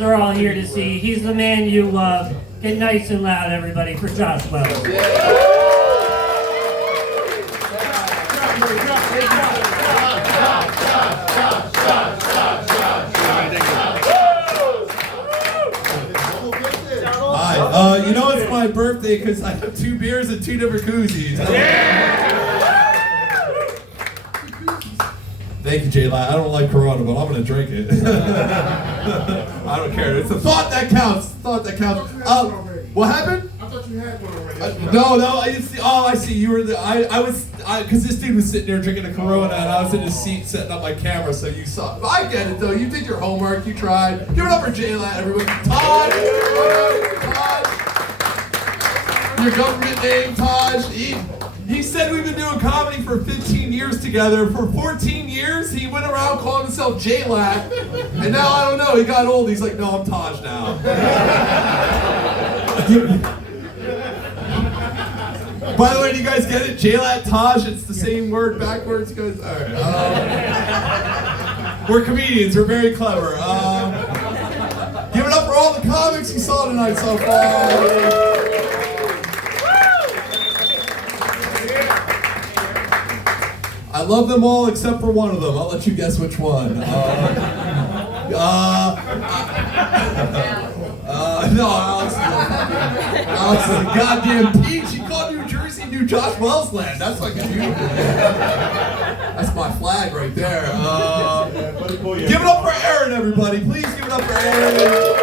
Are all here to see. He's the man you love. Get nice and loud, everybody, for Josh Wells. Hi. You know it's my birthday because I have 2 beers and 2 different koozies. Thank you, Jay. I don't like Corona, but I'm gonna drink it. I don't care. It's a thought that counts. Thought that counts. What happened? I thought you had one already. No, I didn't see. Oh, I see. You were the. Because this dude was sitting there drinking a Corona, and I was in his seat setting up my camera, so you saw. I get it though. You did your homework. You tried. Give it up for J-Lat, everyone. Todd. Your government name, Taj. He said we've been doing comedy for 15 years together. For 14 years, he went around calling himself J-Lat. And now, I don't know, he got old. He's like, no, I'm Taj now. By the way, do you guys get it? J-Lat, Taj, it's the same word backwards, guys? All right. We're comedians. We're very clever. Give it up for all the comics you saw tonight so far. I love them all except for one of them. I'll let you guess which one. No, Alex is a goddamn peach. She called New Jersey New Josh Wells land. That's like a huge. That's my flag right there. Give it up for Aaron, everybody. Please give it up for Aaron.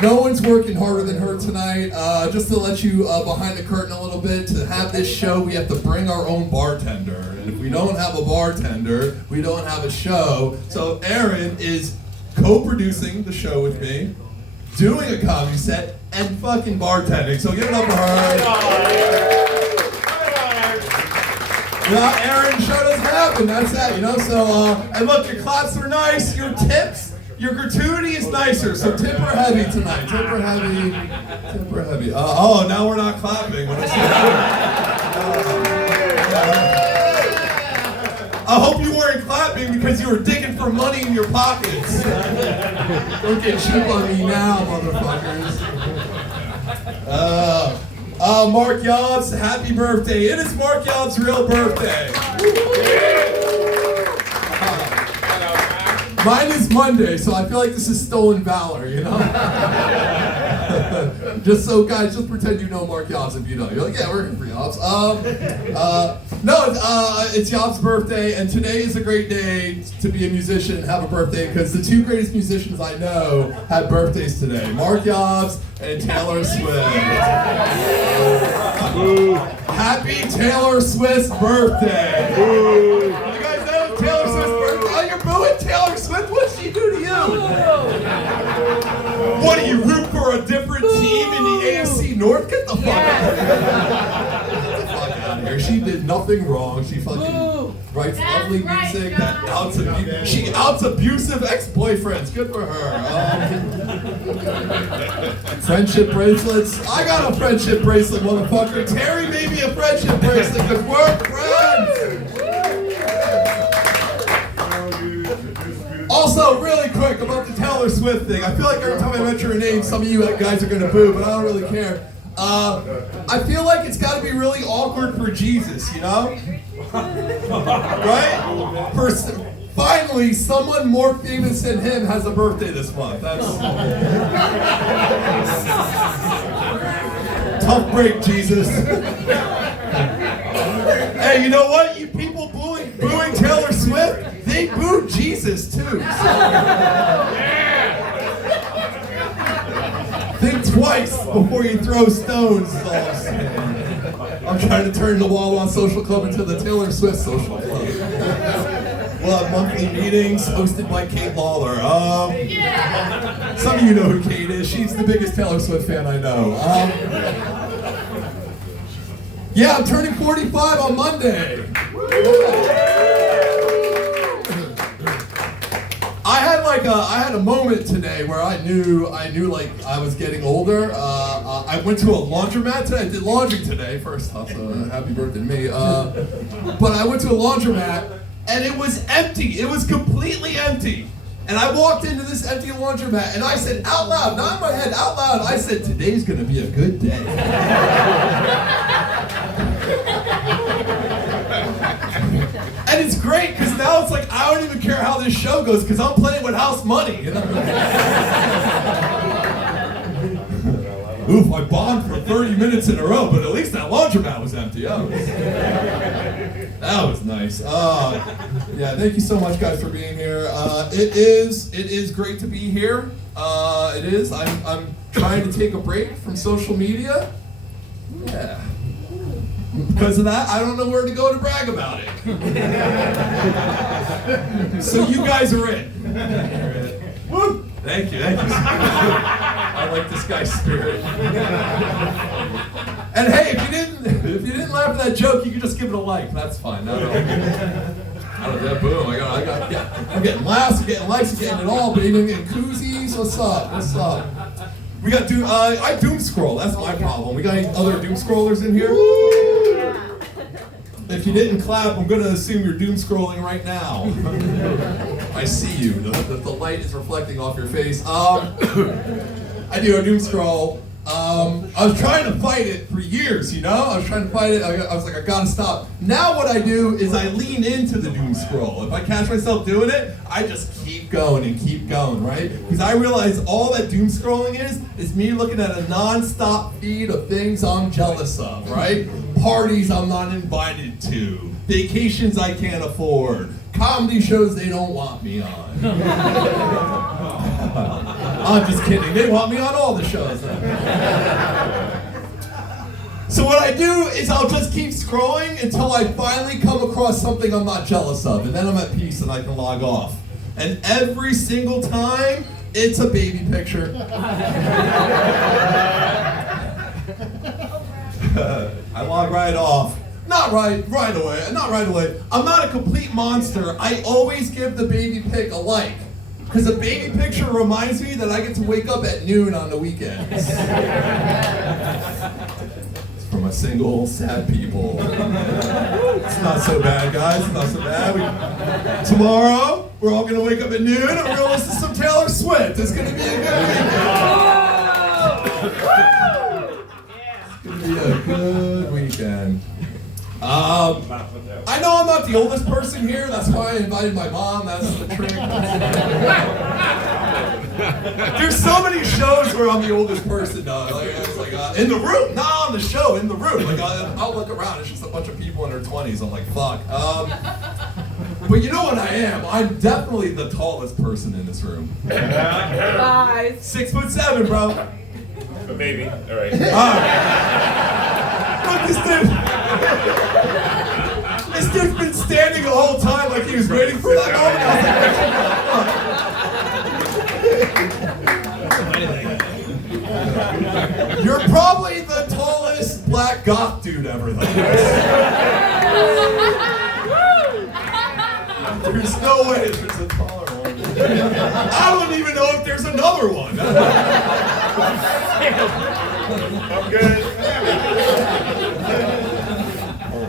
No one's working harder than her tonight. Just to let you behind the curtain a little bit, to have this show, we have to bring our own bartender. And if we don't have a bartender, we don't have a show. So Aaron is co-producing the show with me, doing a comedy set, and fucking bartending. So give it up for her. Without Aaron, show doesn't happen. That's that, you know? So, and look, your claps are nice, your tips. Your gratuity is nicer, so tip her heavy tonight. Tip her heavy. Tip her heavy. Oh, now we're not clapping. I hope you weren't clapping because you were digging for money in your pockets. Don't get cheap on me now, motherfuckers. Mark Yobbs, happy birthday. It is Mark Yobbs' real birthday. Mine is Monday, so I feel like this is stolen valor, you know? Just so, guys, just pretend you know Mark Yobbs if you know. You're like, yeah, we're here for Yobbs. It's Yobbs' birthday, and today is a great day to be a musician and have a birthday, because the 2 greatest musicians I know had birthdays today. Mark Yobbs and Taylor Swift. Happy Taylor Swift's birthday. You guys know Taylor Swift's birthday? Oh, you're booing Taylor Swift? What'd she do to you? What, do you root for a different team in the AFC North? Get the fuck out of here. Get the fuck out of here. She did nothing wrong. She fucking writes lovely music that she outs abusive ex-boyfriends. Good for her. Friendship bracelets. I got a friendship bracelet, motherfucker. Terry made me a friendship bracelet because we're friends. Also, really quick about the Taylor Swift thing. I feel like every time I mention her name, some of you guys are going to boo, but I don't really care. I feel like it's got to be really awkward for Jesus, you know? Right? Finally, someone more famous than him has a birthday this month. That's tough break, Jesus. Hey, you know what? You people booing Taylor Swift, they booed Jesus too. Think twice before you throw stones. Is all I'm saying. I'm trying to turn the Wawa Social Club into the Taylor Swift Social Club. We'll have monthly meetings hosted by Kate Lawler. Some of you know who Kate is. She's the biggest Taylor Swift fan I know. Yeah, I'm turning 45 on Monday. I had a moment today where I knew like I was getting older. I went to a laundromat today. I did laundry today, first off, so happy birthday to me. But I went to a laundromat and it was empty. It was completely empty. And I walked into this empty laundromat, and I said out loud, not in my head, out loud, I said, today's gonna be a good day. And it's great, because now it's like, I don't even care how this show goes, because I'm playing with house money. You know? Oof, I bombed for 30 minutes in a row, but at least that laundromat was empty. Oh, that was nice. Yeah, thank you so much, guys, for being here. It is great to be here. It is. I'm trying to take a break from social media. Yeah. Because of that, I don't know where to go to brag about it. So you guys are in. Woo! Thank you. I like this guy's spirit. And hey, if you didn't laugh at that joke, you can just give it a like. That's fine. Boom! I'm getting laughs, I'm getting likes, I'm getting it all, baby. I'm getting koozies. What's up? We got I doom scroll. That's my problem. We got any other doom scrollers in here? If you didn't clap, I'm going to assume you're doom scrolling right now. I see you. The light is reflecting off your face. I do a doom scroll. I was trying to fight it for years, you know? I was trying to fight it. I was like, I gotta stop. Now what I do is I lean into the doom scroll. If I catch myself doing it, I just keep going, right? Because I realize all that doom scrolling is me looking at a non-stop feed of things I'm jealous of, right? Parties I'm not invited to, vacations I can't afford, comedy shows they don't want me on. I'm just kidding, they want me on all the shows. So what I do is I'll just keep scrolling until I finally come across something I'm not jealous of, and then I'm at peace and I can log off. And every single time, it's a baby picture. I log right off. Not right away. I'm not a complete monster. I always give the baby pic a like. Because a baby picture reminds me that I get to wake up at noon on the weekends. It's from a single sad people. It's not so bad, guys. It's not so bad. Tomorrow, we're all going to wake up at noon and we're going to listen to some Taylor Swift. It's going to be a good weekend. It's going to be a good weekend. I know I'm not the oldest person here, that's why I invited my mom, that's the trick. There's so many shows where I'm the oldest person, though. It's like in the room, not on the show, in the room. Like I'll look around, it's just a bunch of people in their 20s, I'm like, fuck. But you know what I am? I'm definitely the tallest person in this room. 6'7", bro. Maybe, alright. Look, this dude's been standing the whole time like he was waiting for that moment. You're probably the tallest black goth dude ever, though. There's no way there's a taller one. I don't even know if there's another one. I'm good.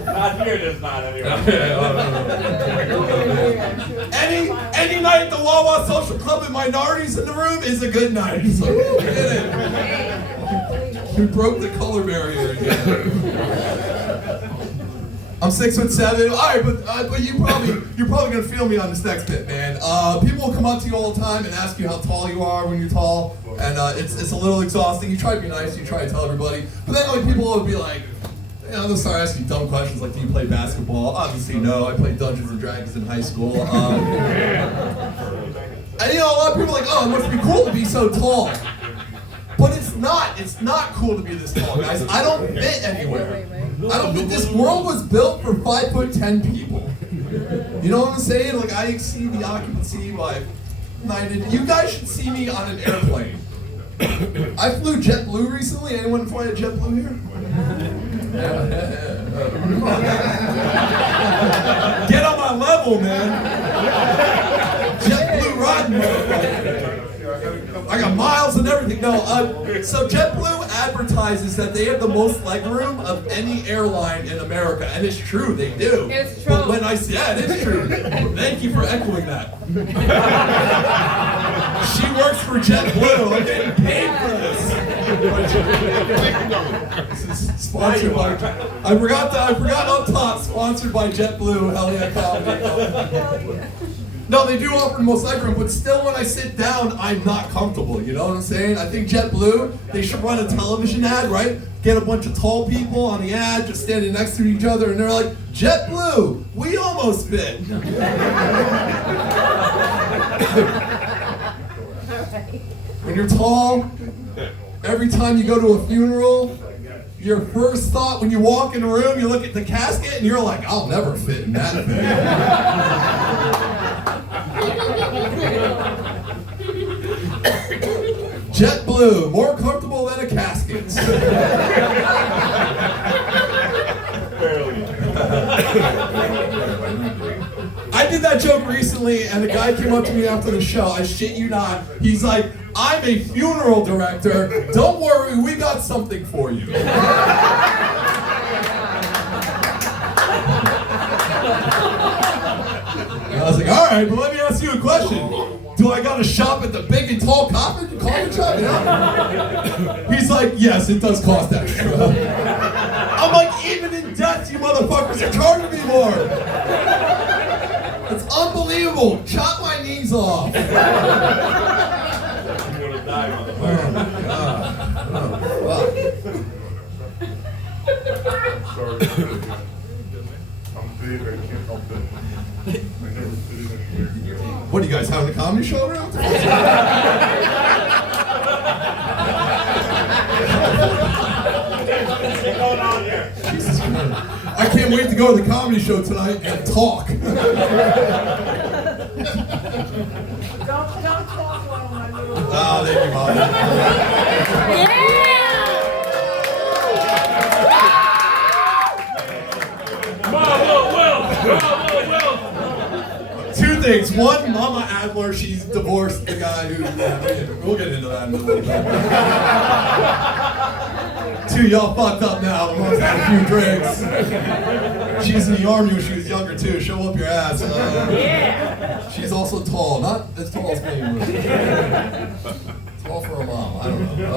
Not here, just not anyway. Any night at the Wawa Social Club with minorities in the room is a good night. It's like, we did it. We broke the color barrier again. I'm 6'7". All right, but you're probably gonna feel me on this next bit, man. People will come up to you all the time and ask you how tall you are when you're tall, and it's a little exhausting. You try to be nice, you try to tell everybody, but then like people will be like, you know, they'll start asking dumb questions like, do you play basketball? Obviously, no. I played Dungeons and Dragons in high school. And you know, a lot of people are like, oh, it must be cool to be so tall. But it's not. It's not cool to be this tall, guys. I don't fit anywhere. I don't fit. This world was built for 5'10" people. You know what I'm saying? Like, I exceed the occupancy by 9. You guys should see me on an airplane. I flew JetBlue recently. Anyone fly a JetBlue here? Get on my level, man. JetBlue riding. I got miles and everything. No, so JetBlue advertises that they have the most legroom of any airline in America, and it's true, they do. It's true. But when I say, yeah, it is true. Thank you for echoing that. She works for JetBlue. I'm getting paid for this. This is sponsored by. I forgot up top. Sponsored by JetBlue. Hell yeah, comedy. No, they do offer the most legroom, but still, when I sit down, I'm not comfortable. You know what I'm saying? I think JetBlue, they should run a television ad, right? Get a bunch of tall people on the ad, just standing next to each other, and they're like, JetBlue, we almost fit. When you're tall, every time you go to a funeral, your first thought when you walk in the room, you look at the casket, and you're like, I'll never fit in that thing. JetBlue, more comfortable than a casket. I did that joke recently, and a guy came up to me after the show. I shit you not. He's like, I'm a funeral director. Don't worry, we got something for you. I was like, all right, but let me ask you a question. Do I gotta shop at the big and tall coffin shop? Yeah. He's like, yes, it does cost extra. I'm like, even in death, you motherfuckers are charging me more. It's unbelievable. Chop my knees off. I'm gonna die, motherfucker. Oh, Sorry. I'm big, I can't help it. I never sit in a chair. What are you guys having a comedy show around? What's going on here? Jesus Christ. I can't wait to go to the comedy show tonight and talk. Don't talk while my little. Oh, thank you, Mom. Two things. One, Mama Adler, she's divorced the guy who, we'll get into that in a little bit. Two, y'all fucked up now. The mom's had a few drinks. She's in the army when she was younger too. She'll whoop your ass. Yeah. She's also tall. Not as tall as me. Tall for a mom. I don't know.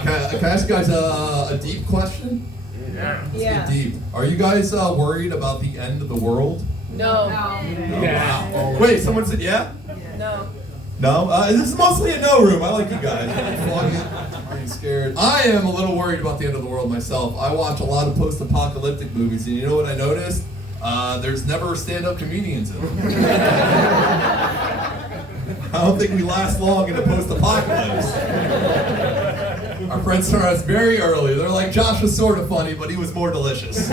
Can I ask you guys a deep question? Yeah. Let's get deep. Are you guys worried about the end of the world? No. Yeah. Oh, wait, someone said yeah? No. No? This is mostly a no room. I like you guys. Are you scared? I am a little worried about the end of the world myself. I watch a lot of post-apocalyptic movies, and you know what I noticed? There's never stand-up comedians in them. I don't think we last long in a post-apocalypse. Our friends start us very early. They're like, Josh was sort of funny, but he was more delicious.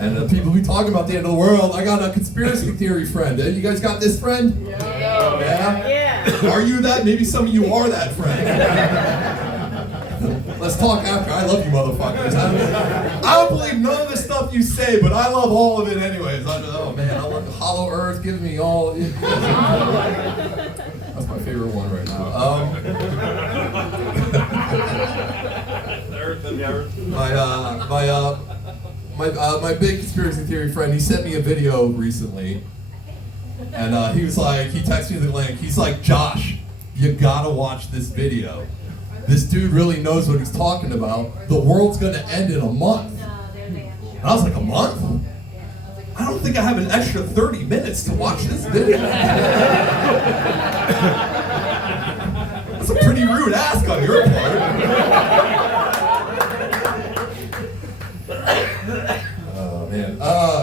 And people be talking about the end of the world. I got a conspiracy theory friend. You guys got this friend? Yeah. Yeah? Are you that? Maybe some of you are that friend. Let's talk after. I love you motherfuckers. I don't believe none of the stuff you say, but I love all of it anyways. Oh man, I love the Hollow Earth. Give me all. That's my favorite one right now. The earth and the earth. My big conspiracy theory friend, he sent me a video recently, and he was like, he texted me the link. He's like, Josh, you gotta watch this video. This dude really knows what he's talking about. The world's gonna end in a month. And I was like, a month? I don't think I have an extra 30 minutes to watch this video. That's a pretty rude ask on your part. Oh man,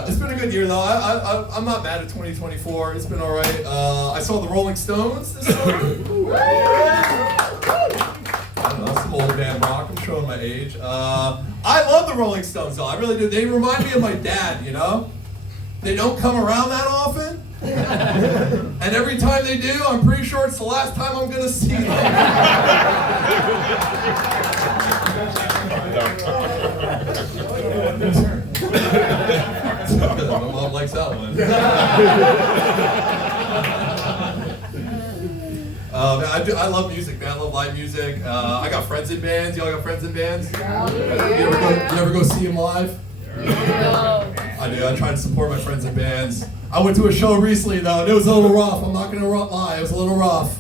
it's been a good year though. I'm not mad at 2024. It's been all right. I saw the Rolling Stones this summer. Some old band rock. I'm showing my age. I love the Rolling Stones though. I really do. They remind me of my dad. You know, they don't come around that often. And every time they do, I'm pretty sure it's the last time I'm gonna see them. I love music, man. I love live music. I got friends in bands. Y'all got friends in bands? You ever go see them live? I do. I try to support my friends in bands. I went to a show recently, though, and it was a little rough. I'm not going to lie. It was a little rough.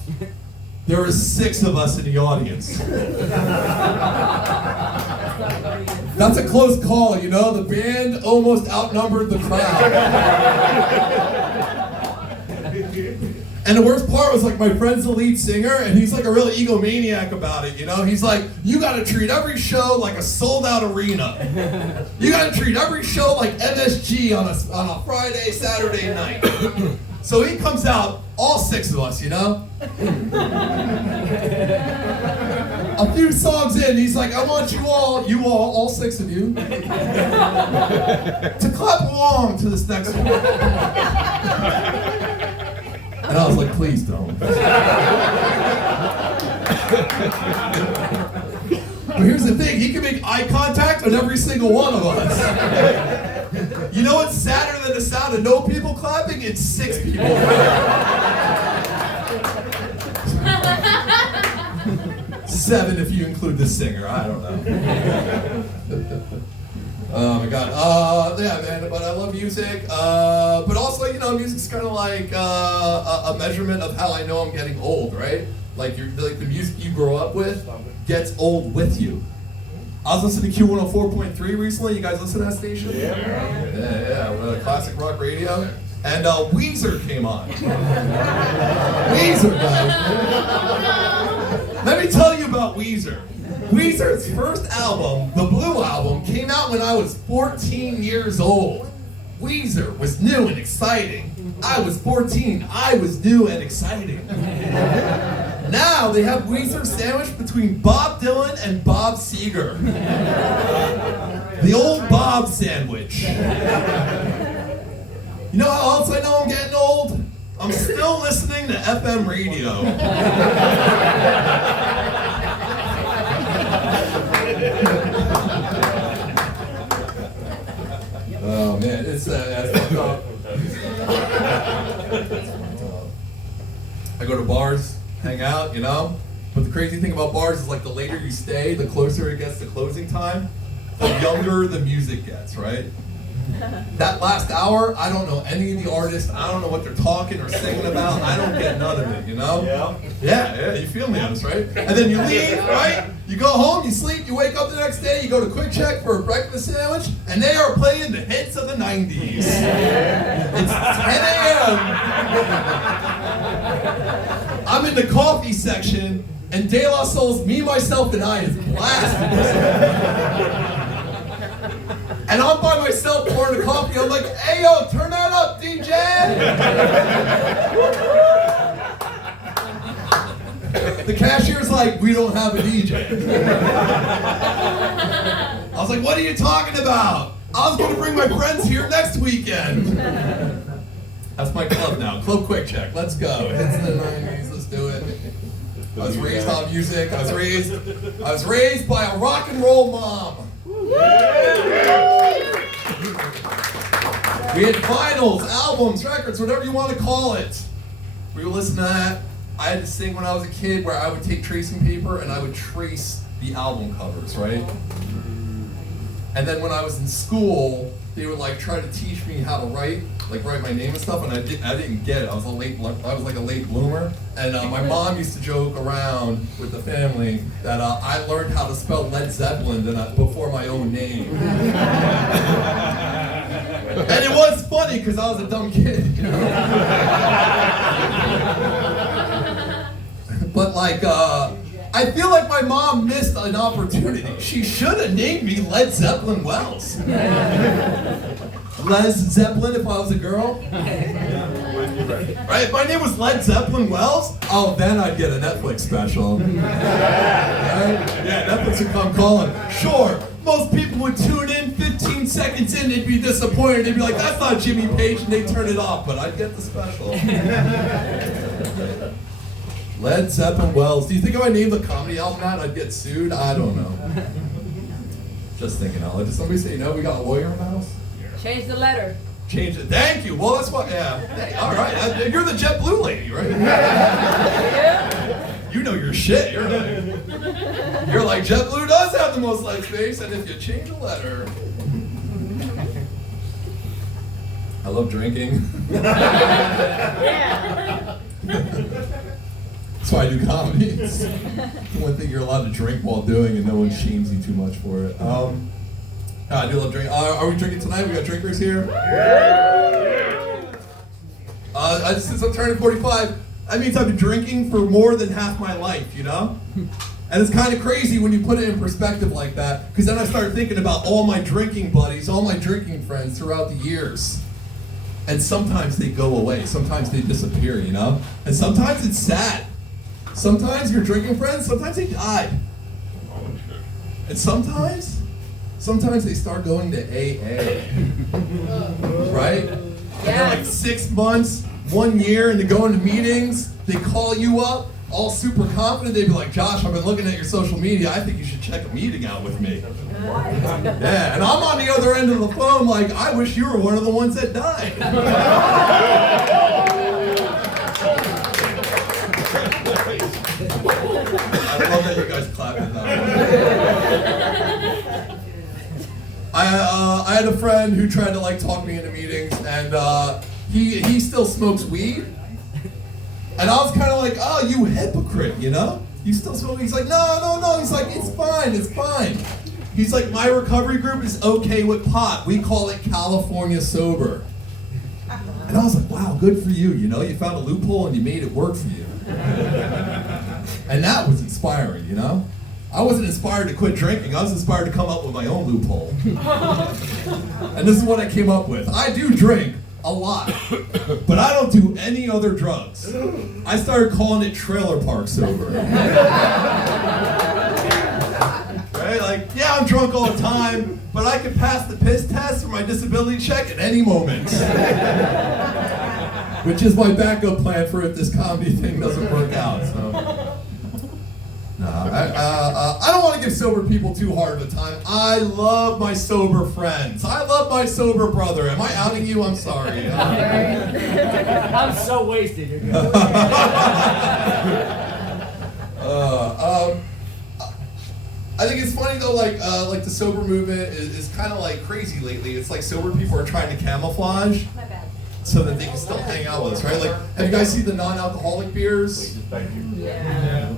There were 6 of us in the audience. That's a close call, you know? The band almost outnumbered the crowd. And the worst part was, like, my friend's the lead singer, and he's like a real egomaniac about it, you know? He's like, you gotta treat every show like a sold-out arena. You gotta treat every show like MSG on a Friday, Saturday night. So he comes out, all 6 of us, you know? A few songs in, he's like, I want you all 6 of you, to clap along to this next one. And I was like, please don't. But here's the thing, he can make eye contact with every single one of us. You know what's sadder than the sound of no people clapping? It's 6 people clapping. 7 if you include the singer, I don't know. Oh my God, yeah, man, but I love music, but also, you know, music's kind of like a measurement of how I know I'm getting old, right? Like, the music you grow up with gets old with you. I was listening to Q104.3 recently. You guys listen to that station? Yeah, classic rock radio. And Weezer came on. Weezer, guys. Let me tell you about Weezer. Weezer's first album, the Blue Album, came out when I was 14 years old. Weezer was new and exciting. I was 14. I was new and exciting. Now they have Weezer sandwiched between Bob Dylan and Bob Seger. The old Bob sandwich. You know how else I know I'm getting old? I'm still listening to FM radio. Oh man, it's fucked up. I go to bars, hang out, you know? But the crazy thing about bars is, like, the later you stay, the closer it gets to closing time, the younger the music gets, right? That last hour, I don't know any of the artists. I don't know what they're talking or singing about. I don't get none of it, you know? Yeah, you feel me on this, right? And then you leave, right? You go home, you sleep, you wake up the next day, you go to Quick Check for a breakfast sandwich, and they are playing the hits of the 90s. It's 10 a.m. I'm in the coffee section, and De La Soul's Me, Myself, and I is blasting. And I'm by myself pouring a coffee. I'm like, hey, yo, turn that up, DJ. The cashier's like, we don't have a DJ. I was like, what are you talking about? I was going to bring my friends here next weekend. That's my club now. Club Quick Check. Let's go. It's the 90s. Let's do it. I was raised on music. I was raised by a rock and roll mom. We had vinyls, albums, records, whatever you want to call it. We would listen to that. I had to sing when I was a kid where I would take tracing paper and I would trace the album covers, right? And then when I was in school, they would like try to teach me how to write my name and stuff, and I didn't get it. I was like a late bloomer, and my mom used to joke around with the family that I learned how to spell Led Zeppelin before my own name. And it was funny because I was a dumb kid, you know. But like, I feel like my mom missed an opportunity. She should have named me Led Zeppelin Wells. Les Zeppelin if I was a girl. Right? If my name was Led Zeppelin Wells, oh, then I'd get a Netflix special. Right? Yeah, Netflix would come calling. Sure, most people would tune in, 15 seconds in, they'd be disappointed. They'd be like, that's not Jimmy Page, and they'd turn it off, but I'd get the special. Led Zeppelin Wells. Do you think if I named the comedy album that, I'd get sued? I don't know. Just thinking out loud. Did somebody say, no, we got a lawyer in the house? Change the letter. Change it. Thank you. Well, that's what. Yeah. Hey, all right. You're the JetBlue lady, right? You know your shit. You're like JetBlue does have the most leg space, and if you change a letter. I love drinking. Yeah. That's why I do comedy. It's the one thing you're allowed to drink while doing, and no one shames you too much for it. I do love drinking. Are we drinking tonight? We got drinkers here. Since I'm turning 45, that means I've been drinking for more than half my life, you know? And it's kind of crazy when you put it in perspective like that, because then I started thinking about all my drinking buddies, all my drinking friends throughout the years. And sometimes they go away, sometimes they disappear, you know? And sometimes it's sad. Sometimes your drinking friends, sometimes they died. And sometimes they start going to AA. Right? And they're like 6 months, 1 year, and they go into meetings, they call you up, all super confident, they'd be like, Josh, I've been looking at your social media, I think you should check a meeting out with me. Yeah, and I'm on the other end of the phone like, I wish you were one of the ones that died. I love that you guys clapping that. I had a friend who tried to like talk me into meetings, and he still smokes weed. And I was kind of like, oh, you hypocrite, you know? You still smoke? He's like, no. He's like, it's fine. He's like, my recovery group is okay with pot. We call it California sober. And I was like, wow, good for you, you know? You found a loophole and you made it work for you. And that was inspiring, you know? I wasn't inspired to quit drinking. I was inspired to come up with my own loophole. And this is what I came up with. I do drink a lot, but I don't do any other drugs. I started calling it trailer park sober. Right? Like, yeah, I'm drunk all the time, but I can pass the piss test for my disability check at any moment. Which is my backup plan for if this comedy thing doesn't work out. So. I don't want to give sober people too hard of a time. I love my sober friends. I love my sober brother. Am I outing you? I'm sorry. I'm so wasted. You're good. I think it's funny though, like the sober movement is kind of like crazy lately. It's like sober people are trying to camouflage so that they can still hang out with us, right? Like, have you guys seen the non-alcoholic beers? Thank you.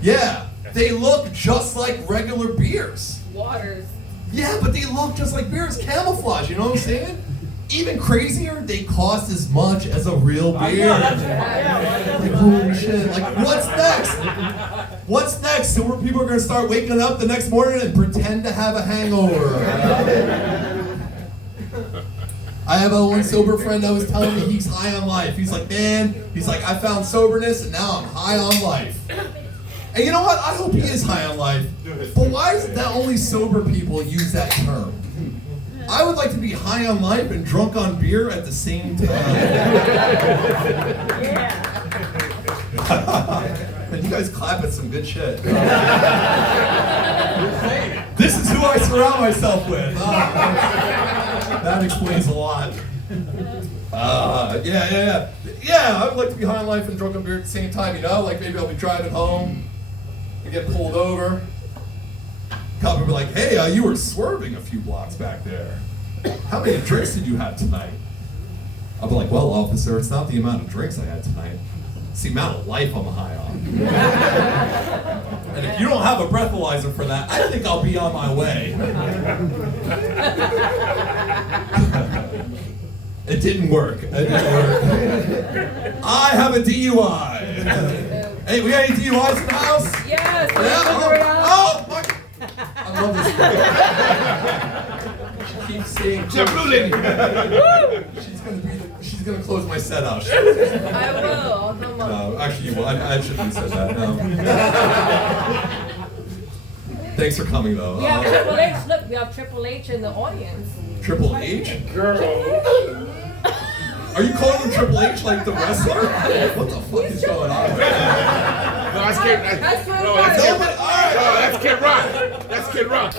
Yeah. They look just like regular beers. Waters. Yeah, but they look just like beers. Camouflage, you know what I'm saying? Even crazier, they cost as much as a real beer. Like, holy shit. Like, what's next? What's next? So people are going to start waking up the next morning and pretend to have a hangover. I have one sober friend that was telling me he's high on life. He's like, man, I found soberness and now I'm high on life. And you know what? I hope he is high on life. But why is it that only sober people use that term? I would like to be high on life and drunk on beer at the same time. And you guys clap at some good shit. This is who I surround myself with. That explains a lot. Yeah, I would like to be high on life and drunk on beer at the same time, you know? Like maybe I'll be driving home, I get pulled over. Cop will be like, hey, you were swerving a few blocks back there. How many drinks did you have tonight? I'll be like, well, officer, it's not the amount of drinks I had tonight. It's the amount of life I'm high on. And if you don't have a breathalyzer for that, I think I'll be on my way. It didn't work. I have a DUI. Hey, we got any DUIs in the house? Yes. Oh my! I love this girl. She keeps saying she's gonna close my set out. I will. I'll come up. Actually, you will. I shouldn't have said that. No. Thanks for coming, though. We have Triple H. Look, we have Triple H in the audience. Triple H? Girl. Are you calling him Triple H like the wrestler? What the fuck is going on? No, that's Kid Rock. That's Kid Rock.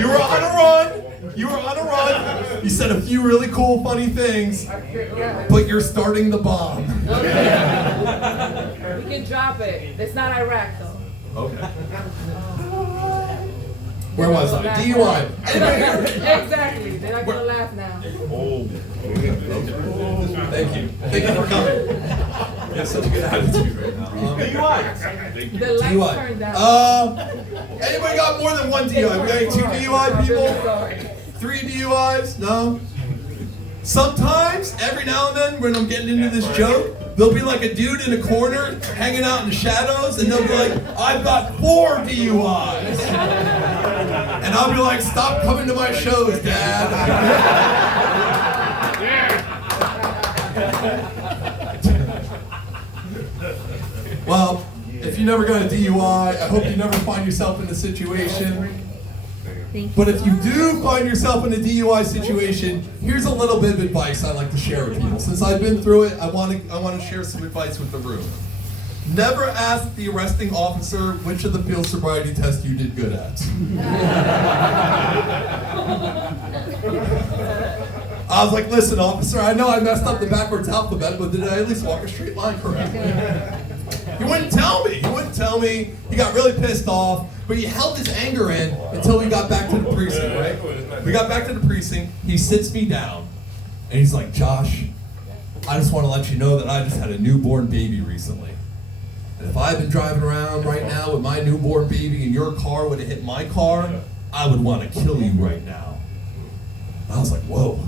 You were on a run. You were on a run. You said a few really cool, funny things, but you're starting the bomb. Okay. We can drop it. It's not Iraq though. Okay. Where was I? DUI. Exactly. They're not gonna laugh now. Oh. Thank you. Thank you for coming. You have such a good attitude right now. The lights DUI. turned down. Anybody got more than one DUI? We got any 2 DUI I'm really people? sorry. 3 DUIs? No? Sometimes, every now and then, when I'm getting into this joke, there'll be like a dude in a corner hanging out in the shadows, and they'll be like, I've got 4 DUIs. And I'll be like, stop coming to my shows, Dad. Well, if you never got a DUI, I hope you never find yourself in a situation. But if you do find yourself in a DUI situation, here's a little bit of advice I like to share with people. Since I've been through it, I want to share some advice with the room. Never ask the arresting officer which of the field sobriety tests you did good at. I was like, listen, officer, I know I messed up the backwards alphabet, but did I at least walk a straight line correctly? He wouldn't tell me. He wouldn't tell me. He got really pissed off, but he held his anger in until we got back to the precinct, right? We got back to the precinct. He sits me down, and he's like, Josh, I just want to let you know that I just had a newborn baby recently. And if I had been driving around right now with my newborn baby and your car would have hit my car, I would want to kill you right now. And I was like, whoa,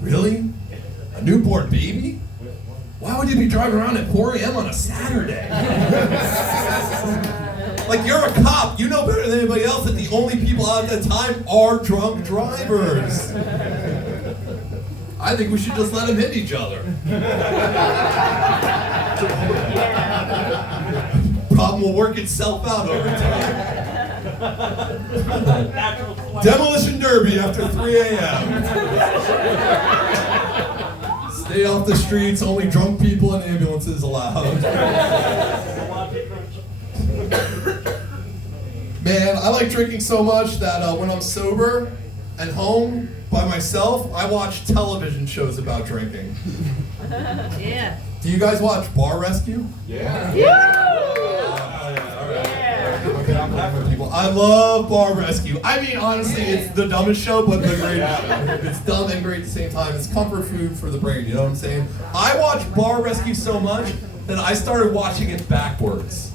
really? A newborn baby? Why would you be driving around at 4 a.m. on a Saturday? Like, you're a cop. You know better than anybody else that the only people out at that time are drunk drivers. I think we should just let them hit each other. Problem will work itself out over time. Demolition derby after 3 a.m. Stay off the streets, only drunk people and ambulances allowed. Man, I like drinking so much that when I'm sober and home by myself, I watch television shows about drinking. Yeah. Do you guys watch Bar Rescue? Yeah. I love Bar Rescue. I mean, honestly, it's the dumbest show, but the greatest show. It's dumb and great at the same time. It's comfort food for the brain, you know what I'm saying? I watch Bar Rescue so much that I started watching it backwards.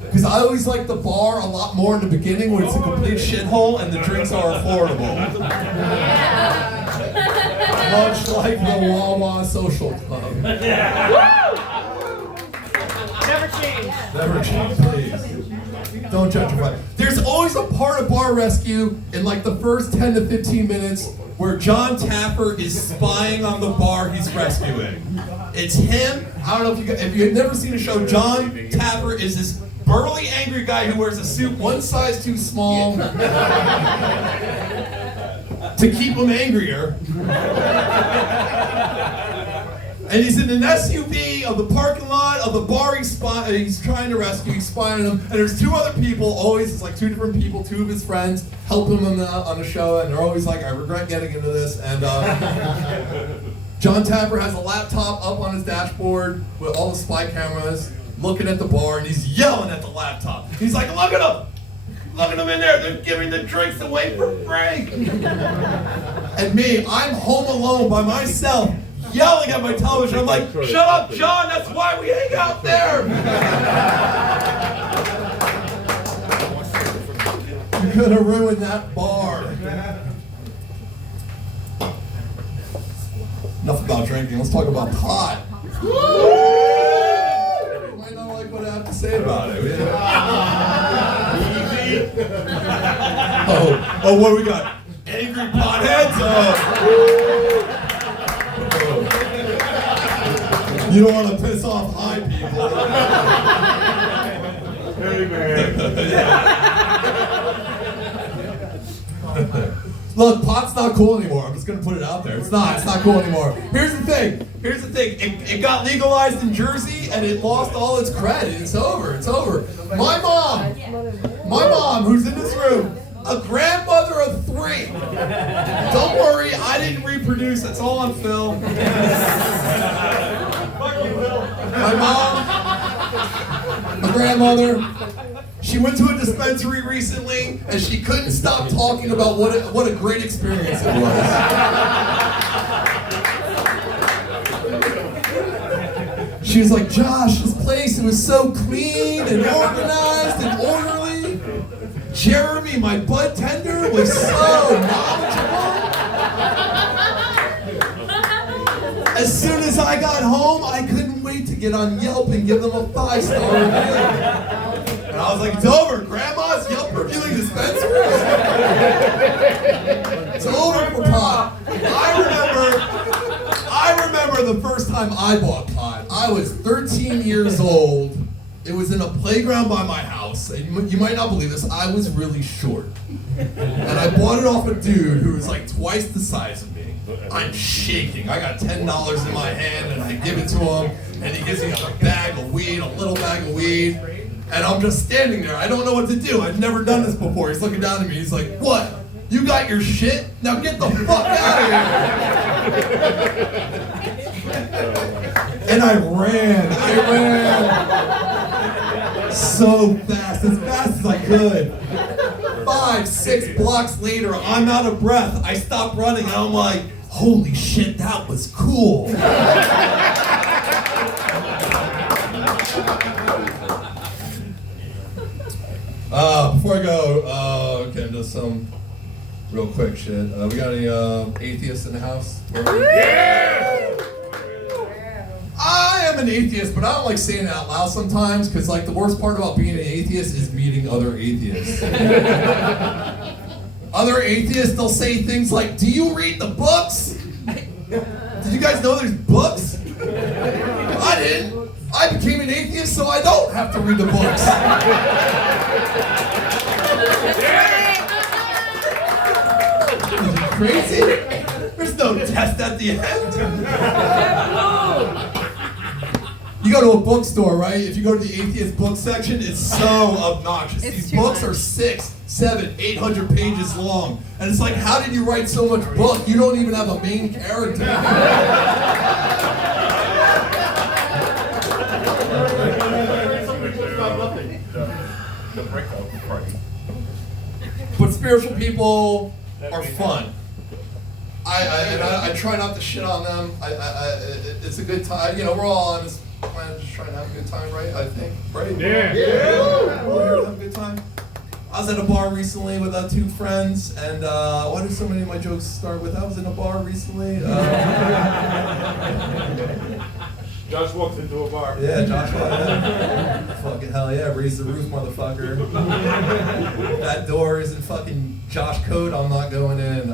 Because I always like the bar a lot more in the beginning when it's a complete shithole and the drinks are affordable. Much like the Wawa Social Club. Never change. Never change, please. Don't gentrify. There's always a part of Bar Rescue in like the first 10 to 15 minutes where John Tapper is spying on the bar he's rescuing. It's him. I don't know if you've never seen a show. John Tapper is this burly, angry guy who wears a suit one size too small to keep him angrier. And he's in an SUV of the parking lot of the bar he's trying to rescue. He's spying on him. And there's 2 other people, always, it's like 2 different people, 2 of his friends, helping him on the show. And they're always like, I regret getting into this. And John Tapper has a laptop up on his dashboard with all the spy cameras, looking at the bar, and he's yelling at the laptop. He's like, look at them! Look at them in there, they're giving the drinks away for free! And me, I'm home alone by myself, yelling at my television. I'm like, shut up, John, that's why we hang out there! You're gonna ruin that bar. Enough about drinking, let's talk about pot. You might not like what I have to say about it. Oh, what do we got? Angry potheads? You don't want to piss off high people. Hey, man. Look, pot's not cool anymore. I'm just gonna put it out there. It's not cool anymore. Here's the thing. It got legalized in Jersey and it lost all its credit. It's over. My mom, who's in this room, a grandmother of 3, produced. That's all on film. Fuck you, Will. My mom, my grandmother, she went to a dispensary recently and she couldn't stop talking about what a great experience it was. She was like, Josh, this place, it was so clean and organized and orderly. Jeremy, my bud tender, was so knowledgeable. As soon as I got home, I couldn't wait to get on Yelp and give them a 5-star review. And I was like, it's over, Grandma's Yelp reviewing dispensaries? It's over for pot. I remember the first time I bought pot. I was 13 years old. It was in a playground by my house. And you might not believe this, I was really short. And I bought it off a dude who was like twice the size of me. I'm shaking. I got $10 in my hand and I give it to him. And he gives me a bag of weed, a little bag of weed. And I'm just standing there. I don't know what to do. I've never done this before. He's looking down at me. He's like, what? You got your shit? Now get the fuck out of here. And I ran so fast, as fast as I could. 5-6 blocks later, I'm out of breath. I stopped running and I'm like, holy shit, that was cool. Before I go, okay, just some real quick shit. We got any atheists in the house? Yeah! I am an atheist, but I don't like saying it out loud sometimes, because like the worst part about being an atheist is meeting other atheists. Other atheists, they'll say things like, do you read the books? Did you guys know there's books? I didn't. I became an atheist so I don't have to read the books. Is he crazy? There's no test at the end. You go to a bookstore, right? If you go to the atheist book section, it's so obnoxious. It's These too books much. are 6, 7, 800 pages long. And it's like, how did you write so much book? You don't even have a main character. The breakout party. But spiritual people are fun. I try not to shit on them. It's a good time. You know, we're all on this planet just trying to have a good time, right? I think, right? Yeah. We're here to have a good time. I was at a bar recently with 2 friends, and why do so many of my jokes start with, I was in a bar recently? Josh walks into a bar. Yeah, Joshua. Yeah. Fucking hell yeah, raise the roof, motherfucker. That door isn't fucking Josh code, I'm not going in.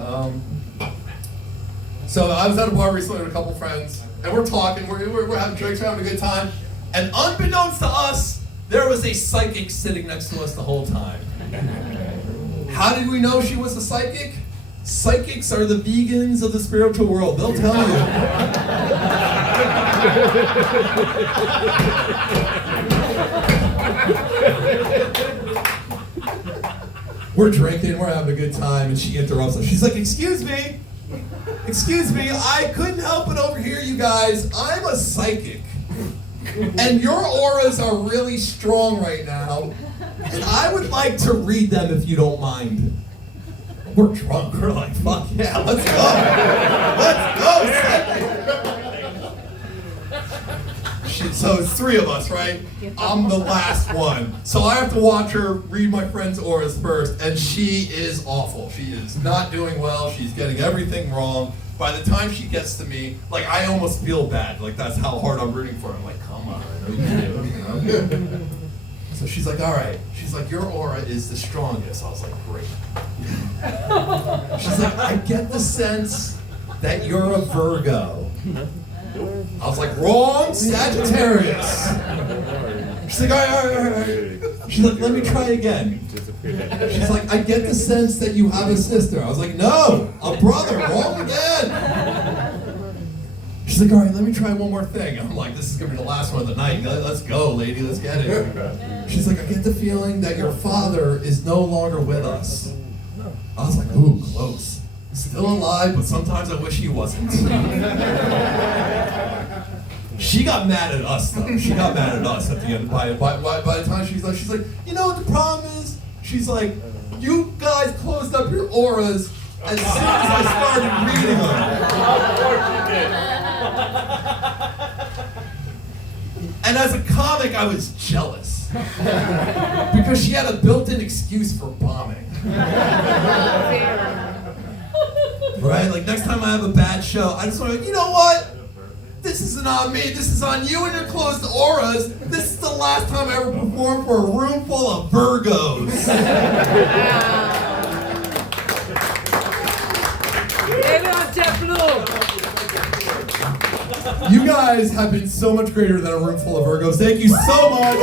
So I was at a bar recently with a couple friends, and we're talking, we're having drinks, we're having a good time, and unbeknownst to us, there was a psychic sitting next to us the whole time. How did we know she was a psychic? Psychics are the vegans of the spiritual world, they'll tell you. We're drinking, we're having a good time, and she interrupts us. She's like, excuse me, I couldn't help but overhear you guys. I'm a psychic, and your auras are really strong right now, and I would like to read them if you don't mind. We're drunk, we're like, fuck yeah, let's go. Let's go, psychic. So it's 3 of us, right? I'm the last one. So I have to watch her read my friend's auras first, and she is awful. She is not doing well. She's getting everything wrong. By the time she gets to me, like, I almost feel bad. Like, that's how hard I'm rooting for her. I'm like, come on, I know you can do it, you know? So she's like, all right. She's like, your aura is the strongest. I was like, great. She's like, I get the sense that you're a Virgo. I was like, wrong, Sagittarius. She's like, all right. She's like, let me try again. She's like, I get the sense that you have a sister. I was like, no, a brother, wrong again. She's like, all right, let me try one more thing. I'm like, this is gonna be the last one of the night. Let's go, lady, let's get it. She's like, I get the feeling that your father is no longer with us. I was like, ooh, close. Still alive, but sometimes I wish he wasn't. She got mad at us, though. She got mad at us at the end. By the time she's like, you know what the problem is? She's like, you guys closed up your auras as soon as I started reading them. And as a comic, I was jealous. Because she had a built-in excuse for bombing. Right? Like, next time I have a bad show, I just want to, you know what? This isn't on me. This is on you and your closed auras. This is the last time I ever performed for a room full of Virgos. You guys have been so much greater than a room full of Virgos. Thank you so much.